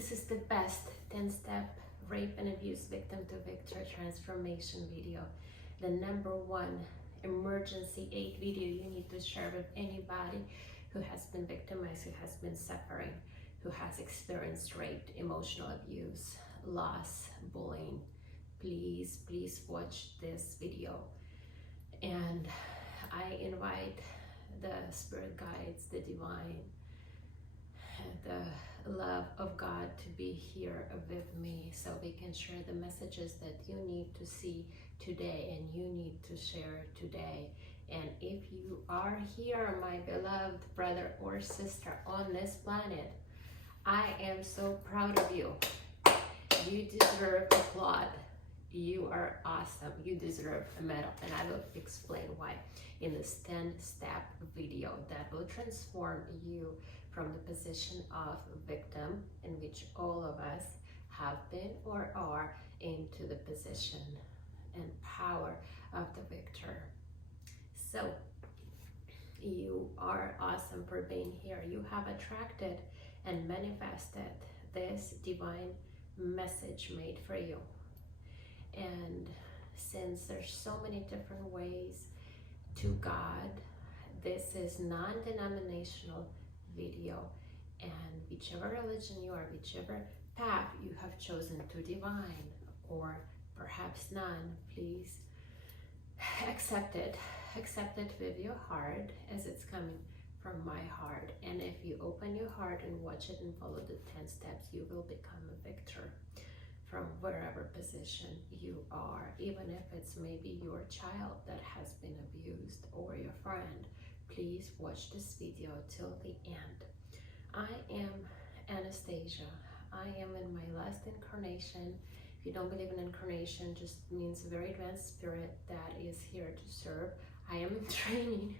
This is the best 10-step rape and abuse victim to victor transformation video. The #1 emergency aid video you need to share with anybody who has been victimized, who has been suffering, who has experienced rape, emotional abuse, loss, bullying. Please, please watch this video. And I invite the spirit guides, the divine, the love of God to be here with me so we can share the messages that you need to see today and you need to share today. And if you are here, my beloved brother or sister on this planet, I am so proud of you. You deserve applaud. You are awesome. You deserve a medal, and I will explain why in this 10-step video that will transform you from the position of victim, in which all of us have been or are, into the position and power of the victor. So you are awesome for being here. You have attracted and manifested this divine message made for you. And since there's so many different ways to God, this is non-denominational video, and whichever religion you are, whichever path you have chosen to divine, or perhaps none, please accept it with your heart as it's coming from my heart. And if you open your heart and watch it and follow the 10 steps, you will become a victor from wherever position you are, even if it's maybe your child that has been abused or your friend. Please watch this video till the end. I am Anastasia. I am in my last incarnation. If you don't believe in incarnation, just means a very advanced spirit that is here to serve. I am in training.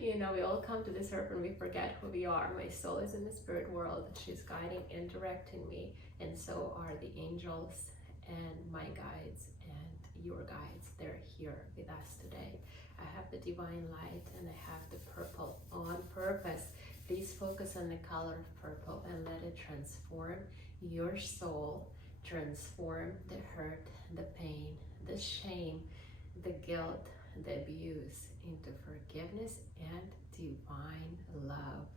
You know, we all come to this earth and we forget who we are. My soul is in the spirit world. She's guiding and directing me, and so are the angels and my guides and your guides. They're here with us today. I have the divine light and I have the purple on purpose. Please focus on the color of purple and let it transform your soul, transform the hurt, the pain, the shame, the guilt, the abuse into forgiveness and divine love.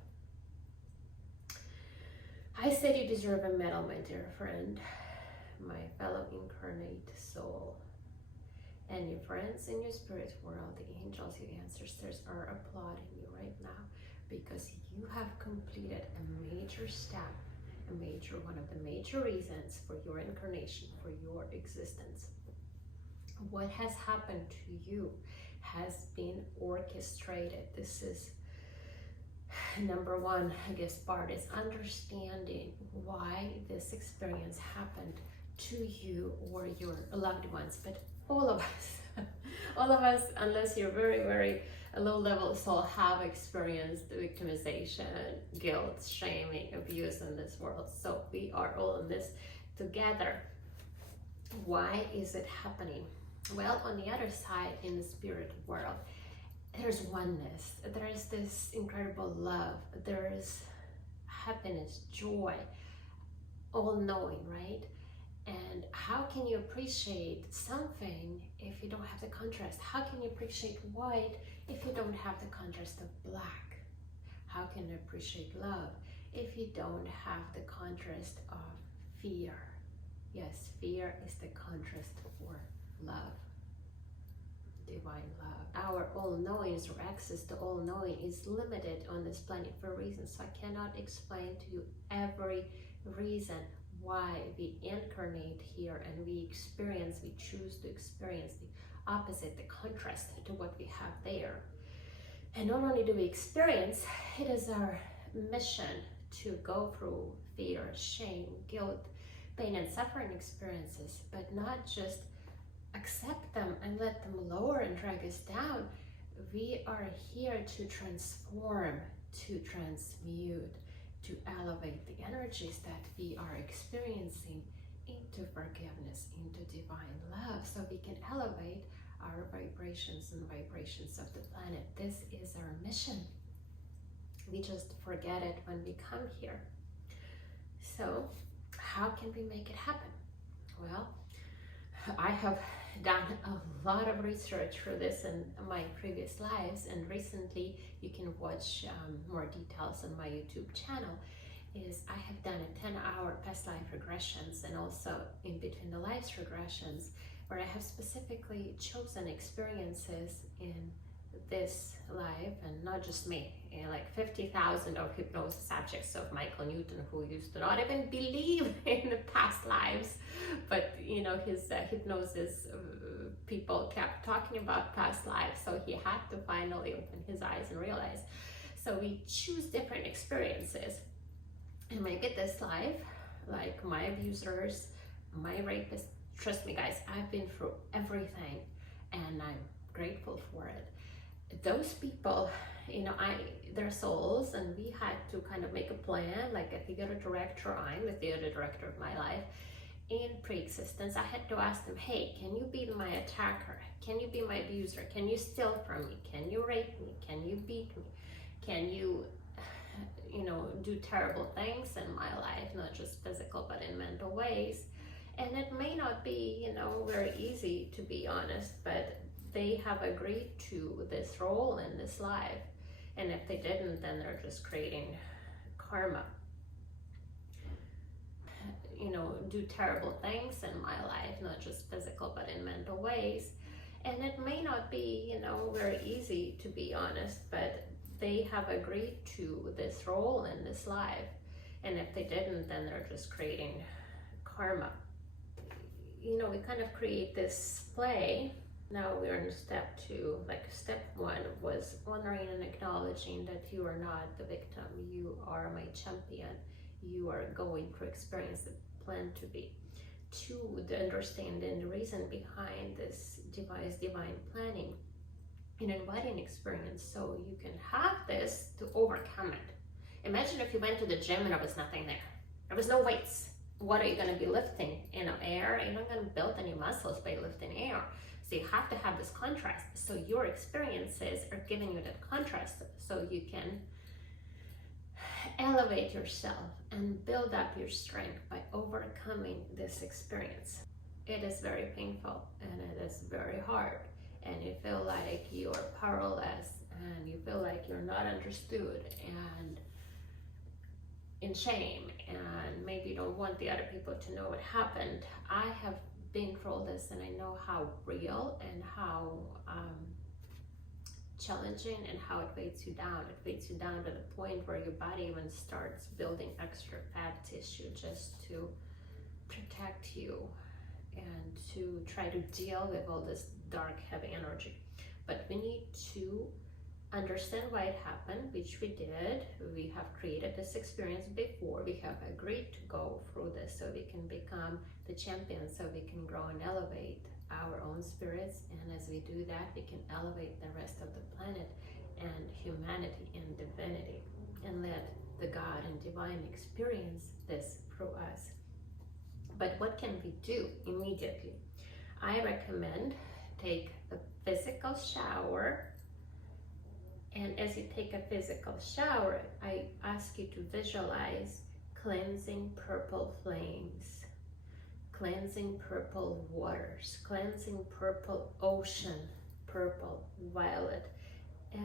I said you deserve a medal, my dear friend, my fellow incarnate soul. And your friends in your spirit world, the angels, your ancestors are applauding you right now because you have completed a major step, one of the major reasons for your incarnation, for your existence. What has happened to you has been orchestrated. This is #1, I guess, part is understanding why this experience happened to you or your loved ones. But all of us, unless you're very, very low-level soul, have experienced victimization, guilt, shaming, abuse in this world. So we are all in this together. Why is it happening? Well, on the other side, in the spirit world, there's oneness. There is this incredible love. There is happiness, joy, all-knowing, right? And how can you appreciate something if you don't have the contrast? How can you appreciate white if you don't have the contrast of black? How can you appreciate love if you don't have the contrast of fear? Yes, fear is the contrast for love, divine love. Our all-knowing or access to all-knowing is limited on this planet for a reason, so I cannot explain to you every reason why we incarnate here and we choose to experience the opposite, the contrast to what we have there. And not only do we experience, it is our mission to go through fear, shame, guilt, pain and suffering experiences, but not just accept them and let them lower and drag us down. We are here to transform, to transmute, to elevate the energies that we are experiencing into forgiveness, into divine love, so we can elevate our vibrations and vibrations of the planet. This is our mission. We just forget it when we come here. So how can we make it happen? Well, I have done a lot of research for this in my previous lives, and recently you can watch more details on my YouTube channel. Is I have done a 10-hour past life regressions, and also in between the lives regressions, where I have specifically chosen experiences in this life, and not just me, like 50,000 of hypnosis subjects of Michael Newton, who used to not even believe in the past lives, but his hypnosis people kept talking about past lives, so he had to finally open his eyes and realize. So we choose different experiences, and maybe this life, like my abusers, my rapists, trust me guys, I've been through everything and I'm grateful for it. Those people, their souls, and we had to kind of make a plan, like a theater director. I'm the theater director of my life. In pre-existence, I had to ask them, hey, can you be my attacker? Can you be my abuser? Can you steal from me? Can you rape me? Can you beat me? Can you, do terrible things in my life, not just physical, but in mental ways? And it may not be, very easy, to be honest, but they have agreed to this role in this life. And if they didn't, then they're just creating karma. Do terrible things in my life, not just physical, but in mental ways. And it may not be, very easy, to be honest, but they have agreed to this role in this life. And if they didn't, then they're just creating karma. We kind of create this play. Now we're in step 2. Like step 1 was honoring and acknowledging that you are not the victim. You are my champion. You are going through experience that plan to be. 2, the understanding the reason behind this divine planning and inviting experience, so you can have this to overcome it. Imagine if you went to the gym and there was nothing there. There was no weights. What are you going to be lifting? Air. You're not going to build any muscles by lifting air. So you have to have this contrast. So your experiences are giving you that contrast, so you can elevate yourself and build up your strength by overcoming this experience. It is very painful and it is very hard, and you feel like you are powerless and you feel like you're not understood and in shame, and maybe you don't want the other people to know what happened. I have been through this, and I know how real and how challenging and how it weights you down. It weights you down to the point where your body even starts building extra fat tissue just to protect you and to try to deal with all this dark, heavy energy. But we need to understand why it happened, which we did. We have created this experience before. We have agreed to go through this so we can become the champion, so we can grow and elevate our own spirits. And as we do that, we can elevate the rest of the planet and humanity and divinity, and let the God and divine experience this through us. But what can we do immediately? I recommend take a physical shower. And as you take a physical shower, I ask you to visualize cleansing purple flames, cleansing purple waters, cleansing purple ocean, purple, violet.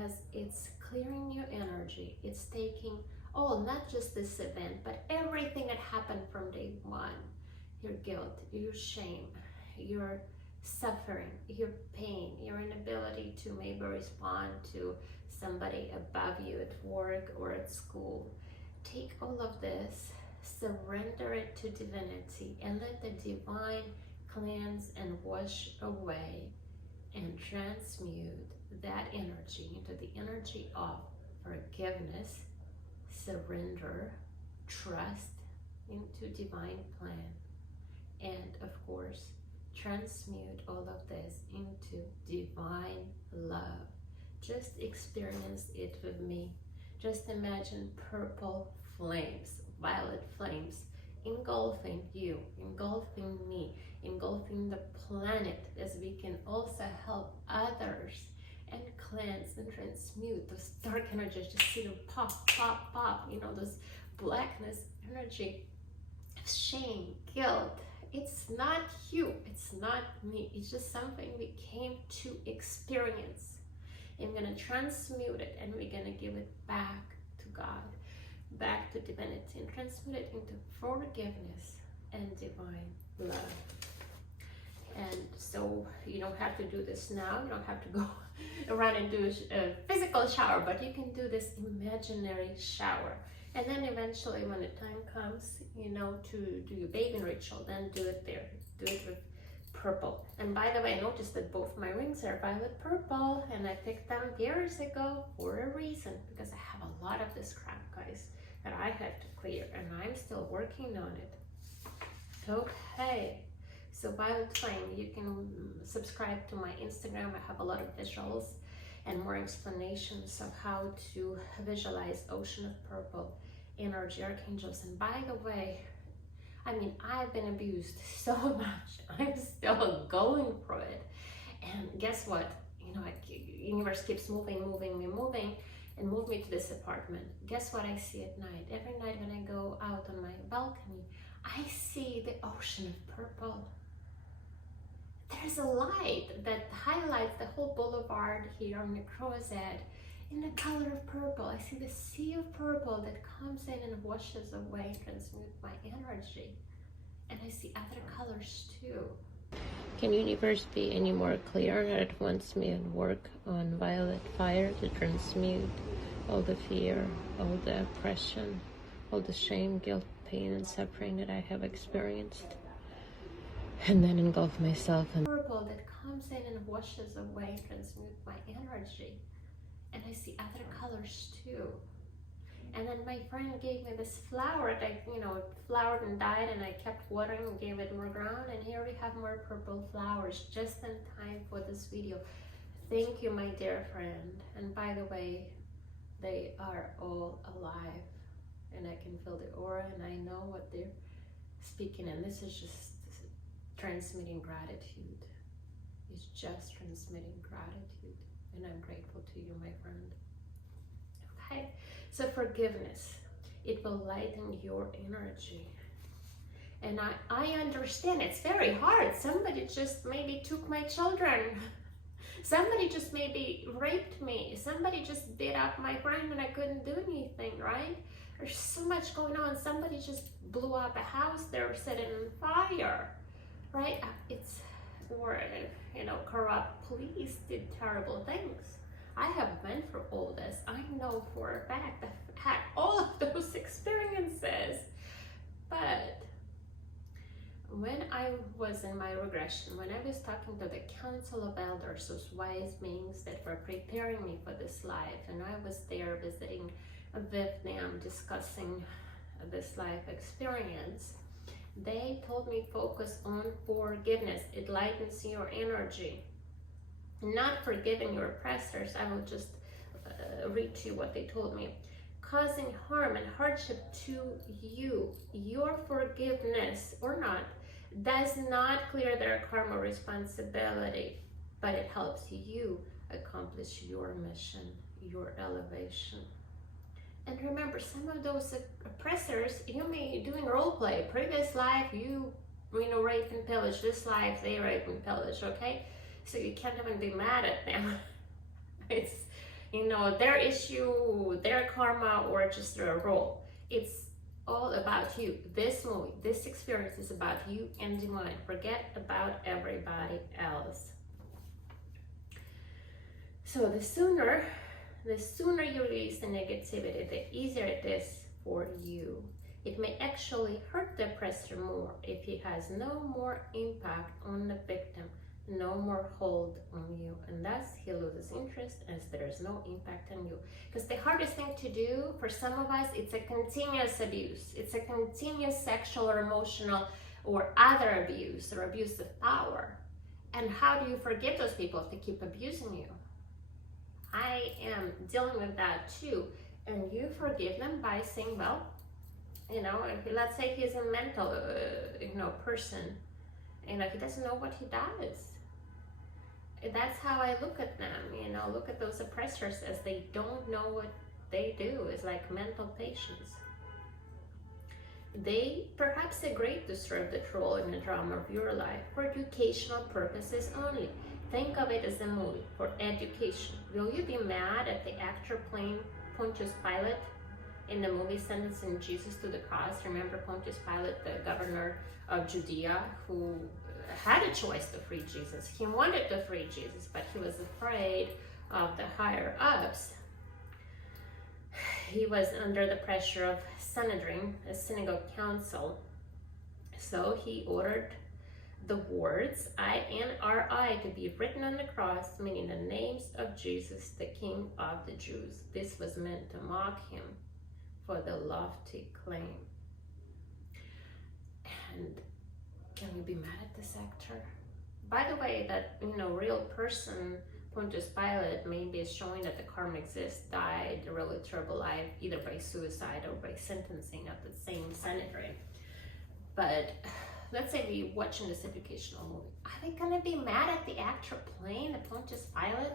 As it's clearing your energy, it's taking, not just this event, but everything that happened from day 1. Your guilt, your shame, your suffering, your pain, your inability to maybe respond to somebody above you at work or at school. Take all of this, surrender it to divinity, and let the divine cleanse and wash away and transmute that energy into the energy of forgiveness, surrender, trust into divine plan, and of course transmute all of this into divine love. Just experience it with me. Just imagine purple flames, violet flames engulfing you, engulfing me, engulfing the planet, as we can also help others and cleanse and transmute those dark energies. Just see them pop, pop, pop, those blackness energy shame, guilt. It's not you, it's not me, it's just something we came to experience. I'm gonna transmute it and we're gonna give it back to God, back to divinity, and transmute it into forgiveness and divine love. And so you don't have to do this now, you don't have to go around and do a physical shower, but you can do this imaginary shower. And then eventually when the time comes, you know, to do your bathing ritual, then do it there. Do it with purple. And by the way, I noticed that both my rings are violet purple, and I picked them years ago for a reason, because I have a lot of this crap, guys, that I have to clear, and I'm still working on it. Okay, so Violet Flame, you can subscribe to my Instagram. I have a lot of visuals and more explanations of how to visualize Ocean of Purple, energy, archangels. And by the way, I mean, I've been abused so much. I'm still going through it. And guess what? You know, universe keeps moving, and move me to this apartment. Guess what I see at night? Every night when I go out on my balcony, I see the ocean of purple. There's a light that highlights the whole boulevard here on the Crozet in the color of purple. I see the sea of purple that comes in and washes away, transmute my energy. And I see other colors too. Can universe be any more clear? It wants me to work on violet fire to transmute all the fear, all the oppression, all the shame, guilt, pain, and suffering that I have experienced. And then engulf myself in purple that comes in and washes away, transmute my energy. And I see other colors too. And then my friend gave me this flower that, you know, flowered and died, and I kept watering and gave it more ground. And here we have more purple flowers just in time for this video. Thank you, my dear friend. And by the way, they are all alive. And I can feel the aura, and I know what they're speaking. And this is just transmitting gratitude. It's just transmitting gratitude. And I'm grateful to you, my friend. Okay, so forgiveness, it will lighten your energy. And I understand it's very hard. Somebody just maybe took my children. Somebody just maybe raped me. Somebody just beat up my friend and I couldn't do anything, right? There's so much going on. Somebody just blew up a house they were setting on fire, right? Or, you know, corrupt police did terrible things. I have been through all this. I know for a fact that I've had all of those experiences. But when I was in my regression, when I was talking to the Council of Elders, those wise beings that were preparing me for this life, and I was there visiting with them, discussing this life experience, they told me focus on forgiveness. It lightens your energy. Not forgiving your oppressors. I will just read to you what they told me. Causing harm and hardship to you. Your forgiveness or not does not clear their karma responsibility, but it helps you accomplish your mission, your elevation. And remember, some of those oppressors, you may be doing role play. Previous life, you know, rape and pillage. This life, they rape and pillage, okay? So you can't even be mad at them. It's, you know, their issue, their karma, or just their role. It's all about you. This movie, this experience is about you and divine. Forget about everybody else. So the sooner you release the negativity, the easier it is for you. It may actually hurt the oppressor more if he has no more impact on the victim, no more hold on you, and thus he loses interest as there is no impact on you. Because the hardest thing to do for some of us, it's a continuous abuse. It's a continuous sexual or emotional or other abuse or abuse of power. And how do you forgive those people if they keep abusing you? I am dealing with that too. And you forgive them by saying, well, you know, if, let's say he's a mental, person, you know, he doesn't know what he does. That's how I look at them, you know, look at those oppressors as they don't know what they do. It's like mental patients. They perhaps agreed to serve the role in the drama of your life for educational purposes only. Think of it as a movie for education. Will you be mad at the actor playing Pontius Pilate in the movie sentencing Jesus to the cross? Remember Pontius Pilate, the governor of Judea, who had a choice to free Jesus. He wanted to free Jesus, but he was afraid of the higher ups. He was under the pressure of Sanhedrin, a synagogue council. So he ordered the words I-N-R-I to be written on the cross, meaning the names of Jesus, the King of the Jews. This was meant to mock him for the lofty claim. And can we be mad at this actor? By the way, that, real person, Pontius Pilate, maybe is showing that the karma exists, died a really terrible life, either by suicide or by sentencing at the same Sanhedrin. But let's say we're watching this educational movie. Are we gonna be mad at the actor playing the Pontius Pilate?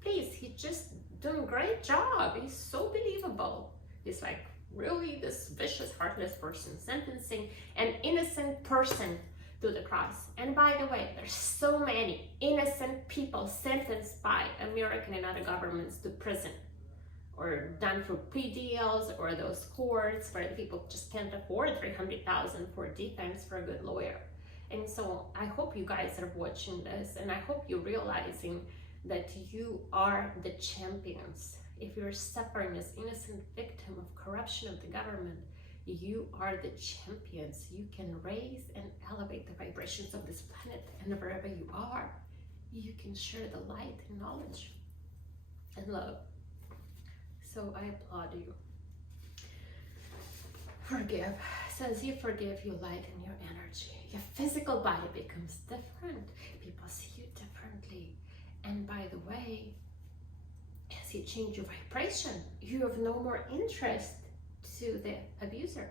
Please, he's just doing a great job. He's so believable. He's like really this vicious, heartless person sentencing an innocent person to the cross. And by the way, there's so many innocent people sentenced by American and other governments to prison, or done through plea deals, or those courts where the people just can't afford $300,000 for defense for a good lawyer. And so I hope you guys are watching this, and I hope you're realizing that you are the champions. If you're suffering as innocent victim of corruption of the government, you are the champions. You can raise and elevate the vibrations of this planet, and wherever you are, you can share the light and knowledge and love. So I applaud you. Forgive. So as you forgive, you lighten your energy. Your physical body becomes different. People see you differently. And by the way, as you change your vibration, you have no more interest to the abuser.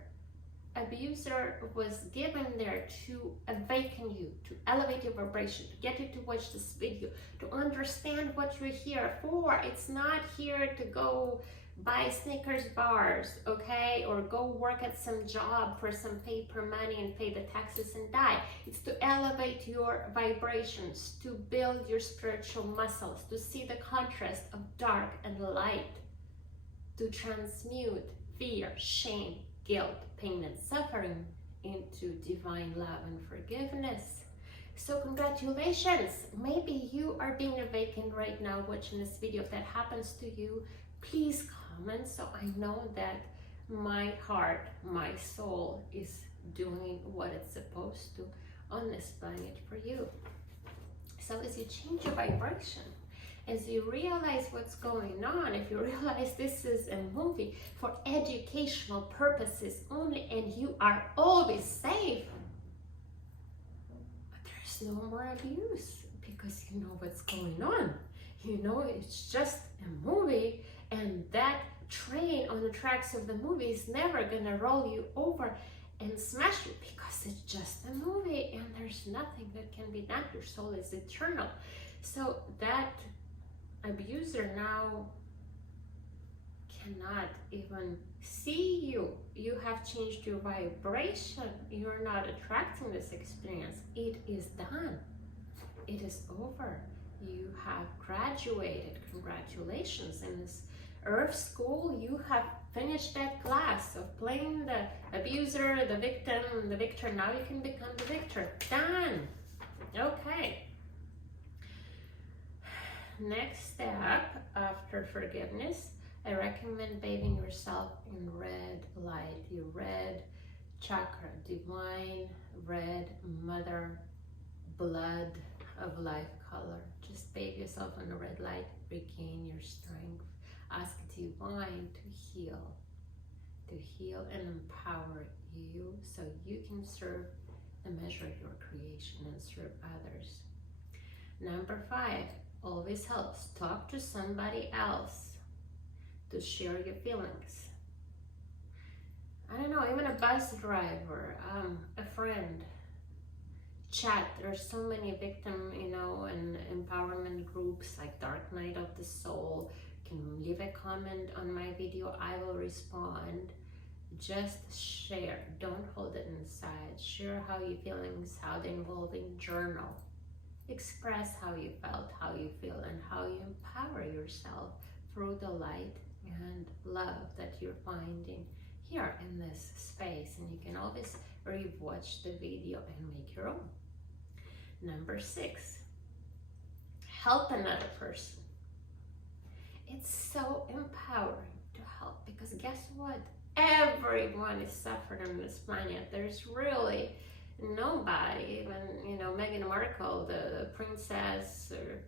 Abuser was given there to awaken you, to elevate your vibration, to get you to watch this video, to understand what you're here for. It's not here to go buy Snickers bars, okay? Or go work at some job for some paper money and pay the taxes and die. It's to elevate your vibrations, to build your spiritual muscles, to see the contrast of dark and light, to transmute fear, shame, guilt, pain, and suffering into divine love and forgiveness. So congratulations. Maybe you are being awakened right now watching this video. If that happens to you, please comment so I know that my heart, my soul is doing what it's supposed to on this planet for you. So as you change your vibration, as you realize what's going on, if you realize this is a movie for educational purposes only and you are always safe, there's no more abuse because you know what's going on. You know it's just a movie, and that train on the tracks of the movie is never gonna roll you over and smash you because it's just a movie and there's nothing that can be done. Your soul is eternal. So that abuser now cannot even see you. You have changed your vibration. You're not attracting this experience. It is done. It is over. You have graduated. Congratulations. In this Earth School, you have finished that class of playing the abuser, the victim, the victor. Now you can become the victor. Done. Okay. Next step after forgiveness, I recommend bathing yourself in red light, your red chakra, divine red mother blood of life color. Just bathe yourself in the red light, regain your strength. Ask divine to heal and empower you so you can serve the measure of your creation and serve others. Number 5, always helps. Talk to somebody else to share your feelings. I don't know, even a bus driver, a friend. Chat. There's so many victim, and empowerment groups like Dark Night of the Soul. You can leave a comment on my video. I will respond. Just share. Don't hold it inside. Share how you're feeling, sound involving, journal. Express how you felt, how you feel, and how you empower yourself through the light and love that you're finding here in this space. And you can always rewatch the video and make your own. Number 6, help another person. It's so empowering to help, because guess what? Everyone is suffering on this planet. There's really nobody, even, Meghan Markle, the princess, or,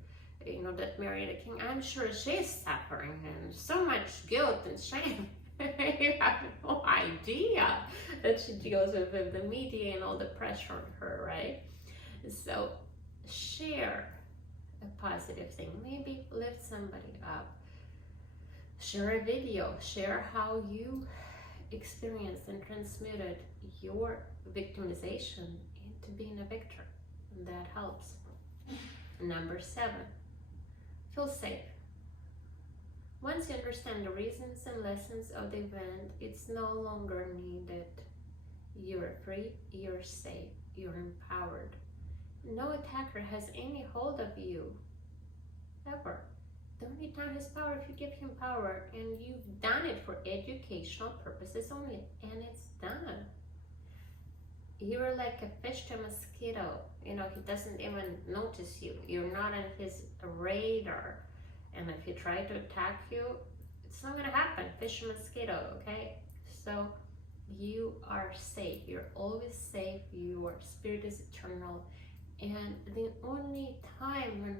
that married a king. I'm sure she's suffering and so much guilt and shame. You have no idea that she deals with the media and all the pressure on her, right? So share a positive thing. Maybe lift somebody up. Share a video. Share how you experienced and transmuted your victimization into being a victor. And that helps. Number 7, feel safe. Once you understand the reasons and lessons of the event, it's no longer needed. You're free, you're safe, you're empowered. No attacker has any hold of you, ever. The only time his power if you give him power, and you've done it for educational purposes only, and it's done. You're like a fish to a mosquito. He doesn't even notice you. You're not on his radar. And if he tries to attack you, it's not gonna happen. Fish and mosquito, okay? So you are safe. You're always safe. Your spirit is eternal. And the only time when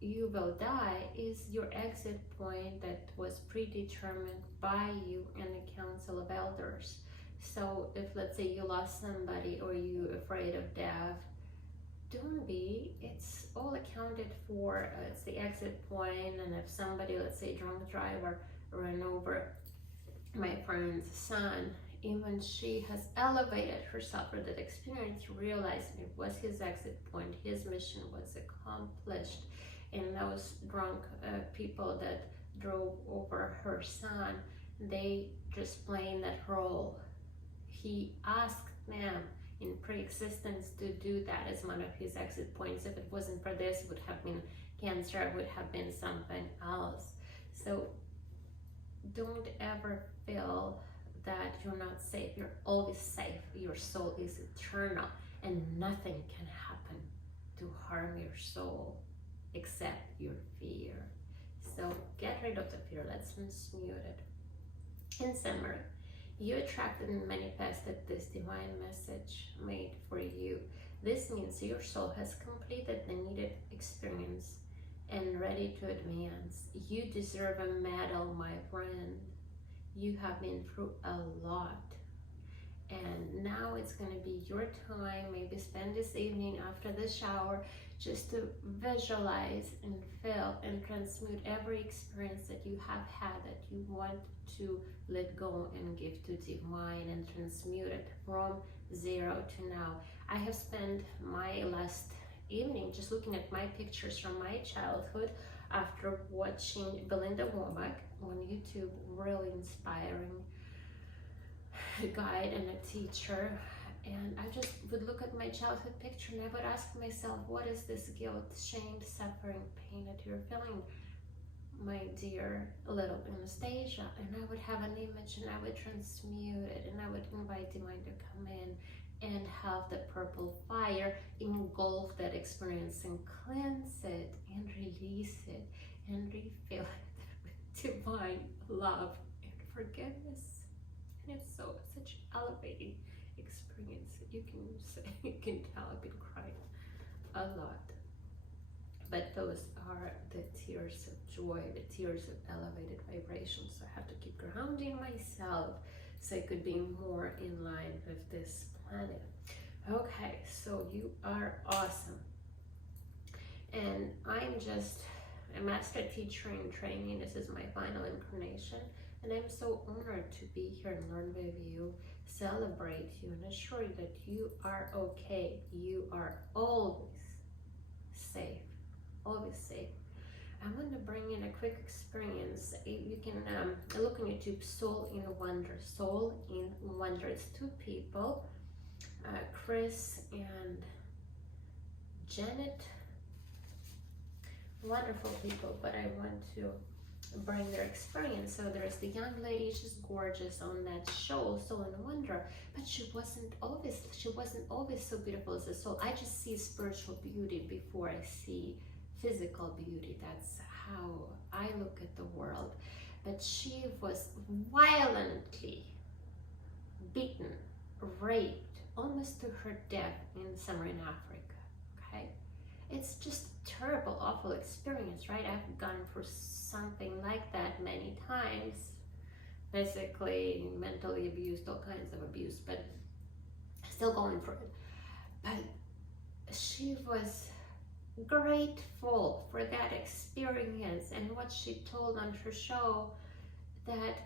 you will die is your exit point that was predetermined by you and the council of elders. So if, let's say, you lost somebody or you're afraid of death, don't be. It's all accounted for. It's the exit point. And if somebody, let's say, drunk driver, ran over my friend's son, even she has elevated herself for that experience, realizing it was his exit point, his mission was accomplished. And those drunk people that drove over her son, they just playing that role. He asked them in pre-existence to do that as one of his exit points. If it wasn't for this, it would have been cancer, it would have been something else. So don't ever feel that you're not safe. You're always safe. Your soul is eternal, and nothing can happen to harm your soul except your fear. So get rid of the fear. Let's transmute it. In summary, you attracted and manifested this divine message made for you. This means your soul has completed the needed experience and ready to advance. You deserve a medal, my friend. You have been through a lot. And now it's going to be your time. Maybe spend this evening after the shower just to visualize and feel and transmute every experience that you have had that you want to let go and give to divine, and transmute it from 0 to now. I have spent my last evening just looking at my pictures from my childhood after watching Belinda Womack on YouTube. Really inspiring guide and a teacher. And I just would look at my childhood picture and I would ask myself, what is this guilt, shame, suffering, pain that you're feeling, my dear little Anastasia? And I would have an image and I would transmute it, and I would invite divine to come in and have the purple fire engulf that experience and cleanse it and release it and refill it with divine love and forgiveness. And it's such elevating experience. You can tell I've been crying a lot. But those are the tears of joy, the tears of elevated vibrations. So I have to keep grounding myself so I could be more in line with this planet. Okay, so you are awesome. And I'm just a master teacher in training. This is my final incarnation. And I'm so honored to be here and learn with you, celebrate you, and assure you that you are okay. You are always safe, always safe. I'm going to bring in a quick experience. You can look on YouTube, Soul in Wonder. Soul in Wonder. It's two people, Chris and Janet. Wonderful people, but I want to bring their experience. So there's the young lady, she's gorgeous on that show, Soul in Wonder, but she wasn't always so beautiful as a soul. I just see spiritual beauty before I see physical beauty. That's how I look at the world. But she was violently beaten, raped, almost to her death in somewhere in Africa. Okay, it's just a terrible, awful experience, right? I've gone through something like that many times, physically, mentally abused, all kinds of abuse, but still going through it. But she was grateful for that experience, and what she told on her show, that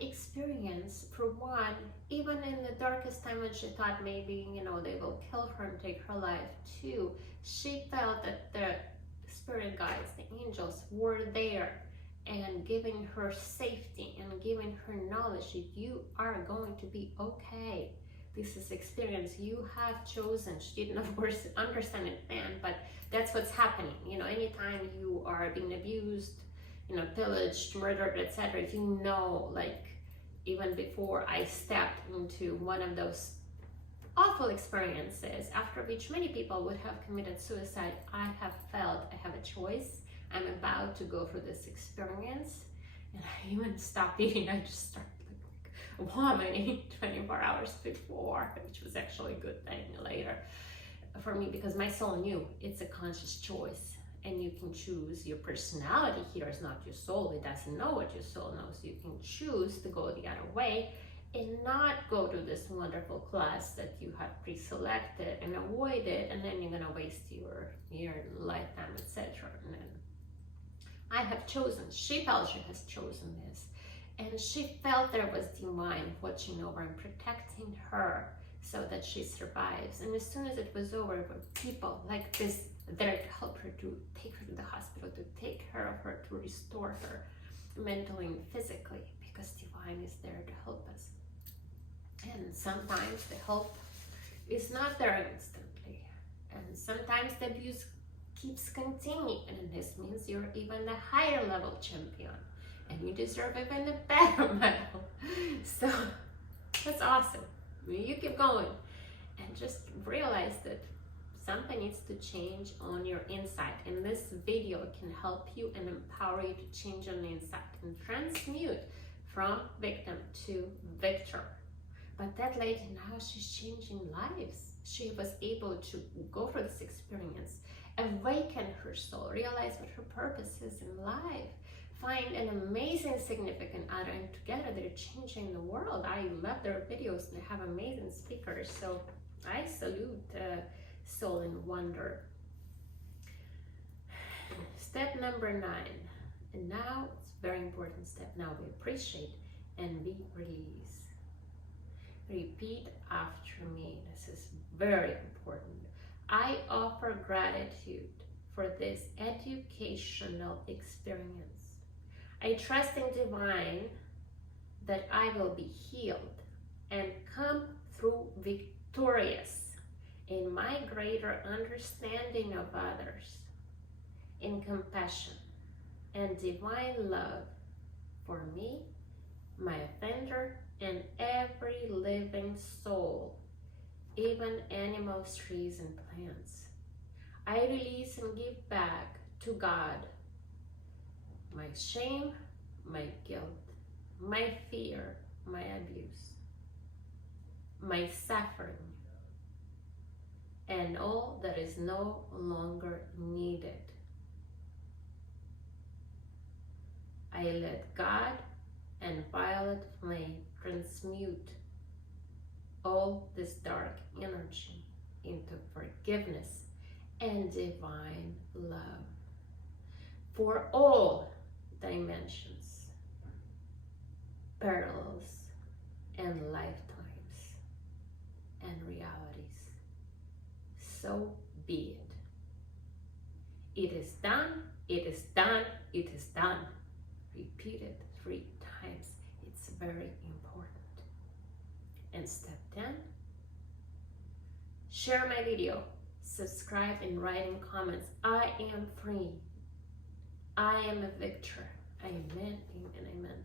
experience, for one, even in the darkest time when she thought maybe, you know, they will kill her and take her life too, she felt that the spirit guides, the angels, were there and giving her safety and giving her knowledge that you are going to be okay. This is experience you have chosen. She didn't, of course, understand it then, but that's what's happening. You know, anytime you are being abused, you know, pillaged, murdered, etc., you know, like, even before I stepped into one of those awful experiences, after which many people would have committed suicide, I have felt I have a choice. I'm about to go through this experience, and I even stopped eating. I just started vomiting 24 hours before, which was actually a good thing later for me, because my soul knew it's a conscious choice, and you can choose. Your personality here is not your soul. It doesn't know what your soul knows. You can choose to go the other way and not go to this wonderful class that you have pre-selected and avoid it, and then you're gonna waste your lifetime, etc. And then I have chosen. She felt she has chosen this. And she felt there was divine watching over and protecting her so that she survives. And as soon as it was over, people like this there to help her, to take her to the hospital, to take care of her, to restore her mentally and physically, because divine is there to help us. And sometimes the help is not there instantly. And sometimes the abuse keeps continuing. And this means you're even a higher level champion, and you deserve even a better medal. So that's awesome. You keep going and just realize that something needs to change on your inside, and this video can help you and empower you to change on the inside and transmute from victim to victor. But that lady, now she's changing lives. She was able to go through this experience, awaken her soul, realize what her purpose is in life, find an amazing significant other, and together they're changing the world. I love their videos, and they have amazing speakers. So I salute Soul in Wonder. Step number 9, and now it's a very important step. Now we appreciate and we release. Repeat after me. This is very important. I offer gratitude for this educational experience. I trust in divine that I will be healed and come through victorious in my greater understanding of others, in compassion and divine love for me, my offender, and every living soul, even animals, trees, and plants. I release and give back to God my shame, my guilt, my fear, my abuse, my suffering, and all that is no longer needed. I let God and violet flame transmute all this dark energy into forgiveness and divine love for all dimensions, parallels, and lifetimes and realities. So be It is done, it is done, it is done. Repeat it 3 times. It's very important. And step 10, share my video, subscribe and write in comments. I am free. I am a victor. Amen, amen, amen.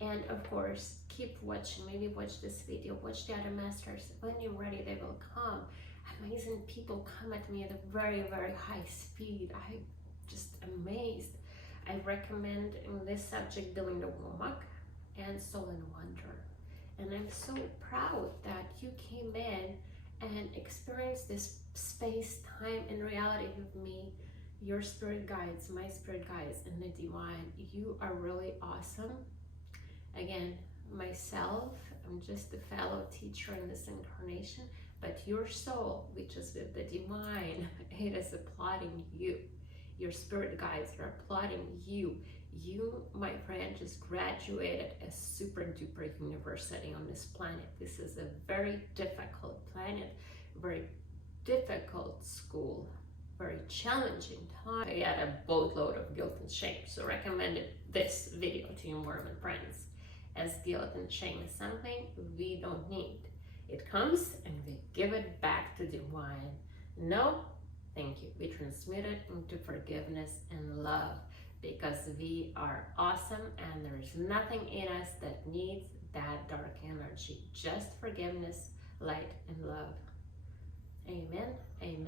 And of course, keep watching. Maybe watch this video, watch the other masters. When you're ready, they will come. Amazing people come at me at a very, very high speed. I'm just amazed. I recommend in this subject Belinda Womack and Soul and Wonder. And I'm so proud that you came in and experienced this space, time, and reality with me, your spirit guides, my spirit guides, and the divine. You are really awesome. Again, myself, I'm just a fellow teacher in this incarnation, but your soul, which is with the divine, it is applauding you. Your spirit guides are applauding you. You, my friend, just graduated a super duper university on this planet. This is a very difficult planet, very difficult school, very challenging time. I had a boatload of guilt and shame, so recommended this video to you Mormon friends, as guilt and shame is something we don't need. It comes and we give it back to divine. No, thank you. We transmute it into forgiveness and love, because we are awesome and there's nothing in us that needs that dark energy. Just forgiveness, light, and love. Amen. Amen.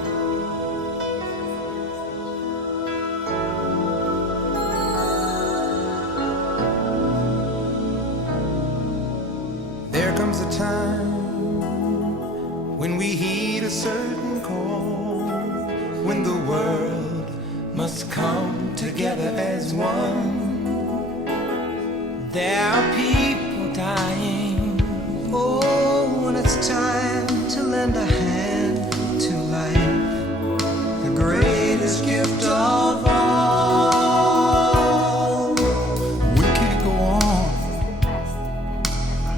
There comes a time when we heed a certain call, when the world must come together as one. There are people dying. Oh, and it's time to lend a hand to life, the greatest gift of all. We can't go on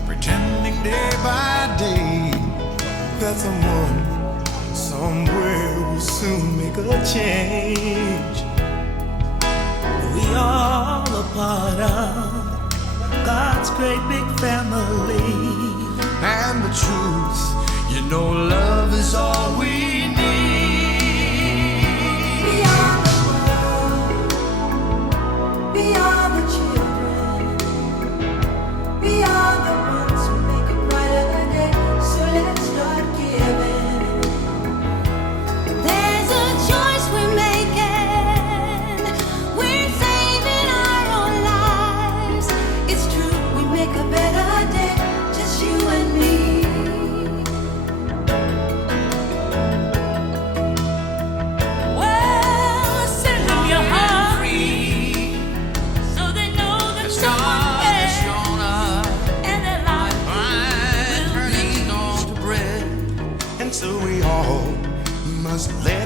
pretending day by day that someone somewhere will soon make a change. We all a part of God's great big family. And the truth, you know, love is all we need. We are the world, we are the children, we are the ones who make a brighter day. So let's start giving. There's a choice we're making. We're saving our own lives. It's true, we make a better day, just you and me. Well, send them your heart free, so they know that someone cares, and their life will be to bread. And so we all must let